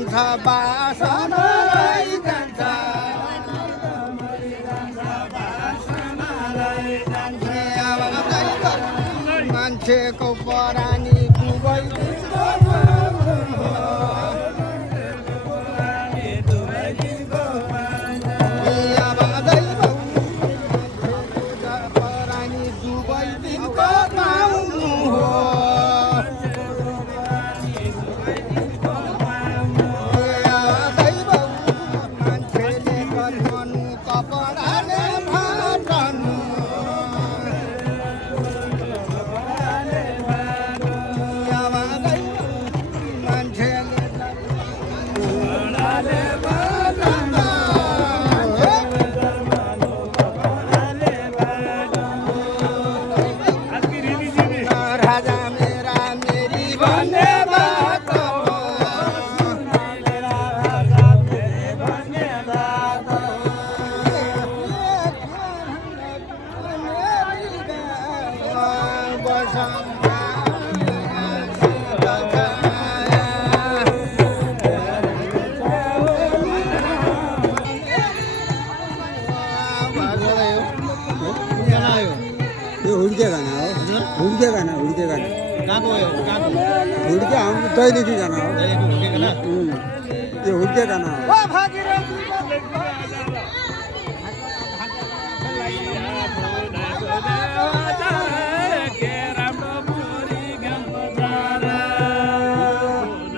जान्छ बासनालाई जान्छ मान्छेको परानी डुबाइदिन्छ परानी डुबाइदिन्छ पाउनु हो हुड्के गाना हो हुड्के गाना कहाँको हो कहाँको हुड्के हाम्रो दैलेखी गाना हो हुड्के गाना त्यो हुड्के गाना हो